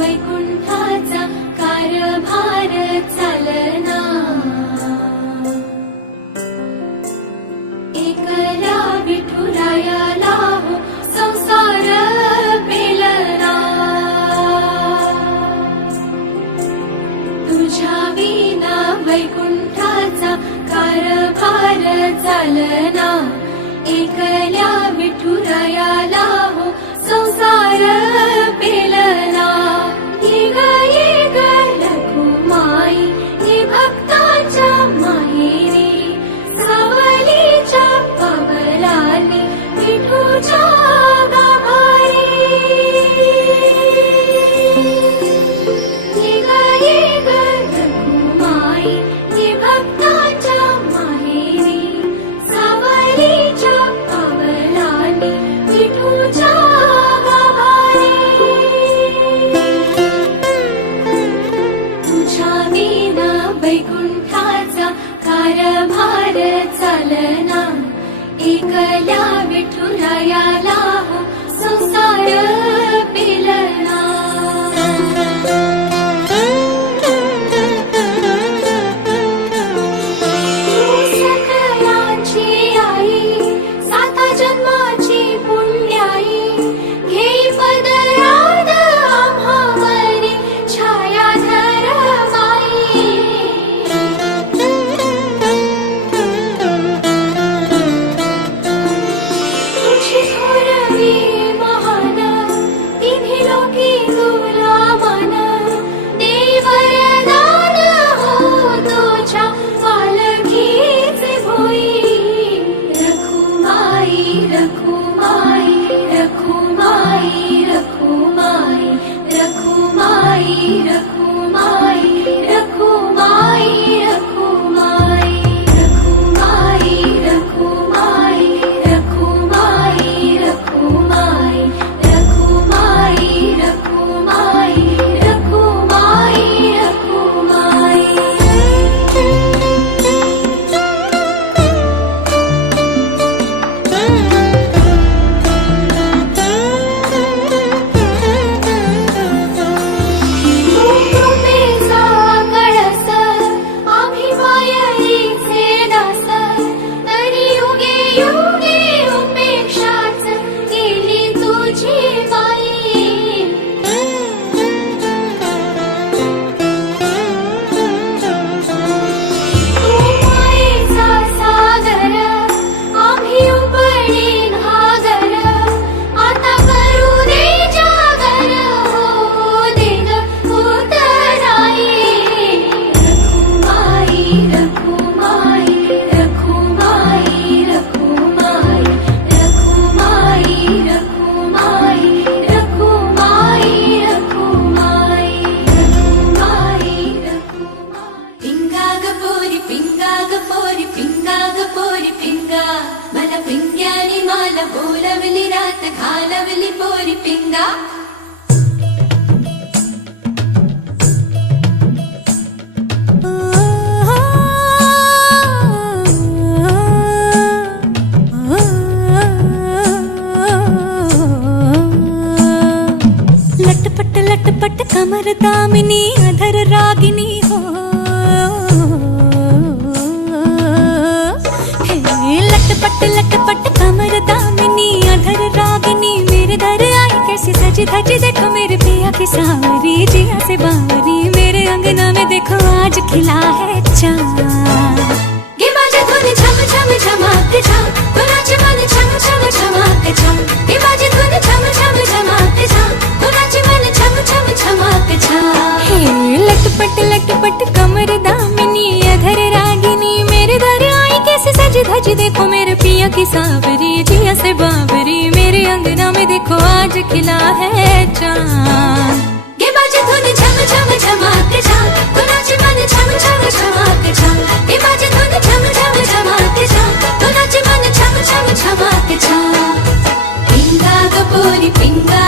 वैकुंठाचा कारभार चालना, एकला विठुरायाला हो संसार पेलना, तुझ्या विना वैकुंठाचा कारभार चालना, एकल्या विठुरायाला हो संसार पेलना। ये ग रखुमाई ये भक्ताच्या माहेरी, सावलीच्या पावलांनी विठूच्या गाभारी। ये ग रखुमाई ये भक्ताच्या माहेरी, सावलीच्या पावलांनी विठूच्या गाभारी। तुझ्या विना वैकुंठाचा कारभार चालना, एकल्या विठुरायाला हो संसार पेलना। सकलांची आई साता जन्माची पुण्याई, घेई पदरात आम्हावरी छायाधर माई। तुझी थोरवी महान तिन्ही लोकी तुला मान, देई वरदान हो तुझ्या पालखीचे भोई। रखुमाई रखुमाई रखुमाई रखुमाई रखुमाई रखुमाई रखुमाई रखुमाई रखुमाई रखुमाई रखुमाई रखुमाई रखुमाई रखुमाई रखुमाई रखुमाई। कृपेचा कळस आम्ही मायेचे दास, तरी युगे युगे उपेक्षाच केली तुझी बाई। तू मायेचा सागर आम्ही उपडी घागर, आता करू दे जागर हो दे ग उतराई। रखुमाई रखुमाई रखुमाई रखुमाई रखुमाई रखुमाई रखुमाई रखुमाई रखुमाई रखुमाई। पिंगा ग पोरी पिंगा ग पोरी पिंगा, मला पिंग्याने मला बोलवली रात घालवली पोरी पिंगा। लटपट लटपट कमर दामिनी अधर रागिनी हो, हे लटपट लटपट कमर दामिनी अधर रागिनी, मेरे दर आई कैसी सजी धजी देखो मेरे पिया की सावरी, जिया से बावरी मेरे अंगना में देखो आज खिला है चाँद। गे बाजे धुन झम झम झमाक झम, गुनाचे मन झम झम झमाक झम। गे बाजे धुन झम झम झमाक झम, गुनाचे मन झम झम झमाक झम। हे लटपट लटपट कमर दामिनी अधर रागिनी, मेरे दर आई कैसे सजी धजी देखो मेरे पिया की सावरी, जिया से बावरी मेरे अंगना में देखो आज खिला है चाँद। गे बाजे धुन झम झम झमाक झम, गुनाचे मन झम झम झमाक झम। गे बाजे धुन झम झम झमाक झम, गुनाचे मन झम झम झमाक झम। पिंगा ग पोरी पिंगा